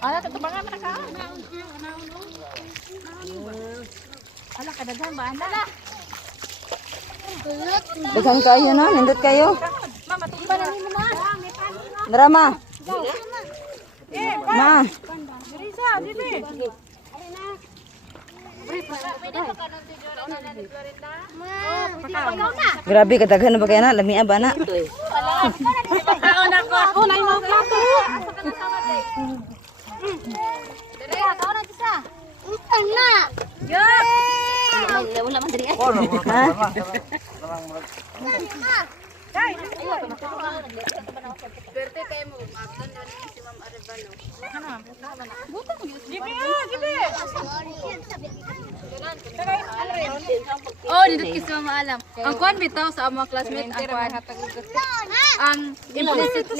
Ala tutubangan man ka. Ala kadaghan ba ana? Daghang kayo no, nindot kayo. Mama tumba na nimo na. Drama. Ma. Risa, dili. Grabe kadaghan na ba kaya na lami ba na? Ako na mo plato. Dere, ako na tisa. Utang na. Yo. Wala man diri. Ha? Dai, Berte kay mo, magdan na ni si Ma'am Arevalo. Butang yun. Gibe, gibe. Oh, dito kis Mama alam. Ang kwan bitaw sa among classmate ang kwan. Ang implicitly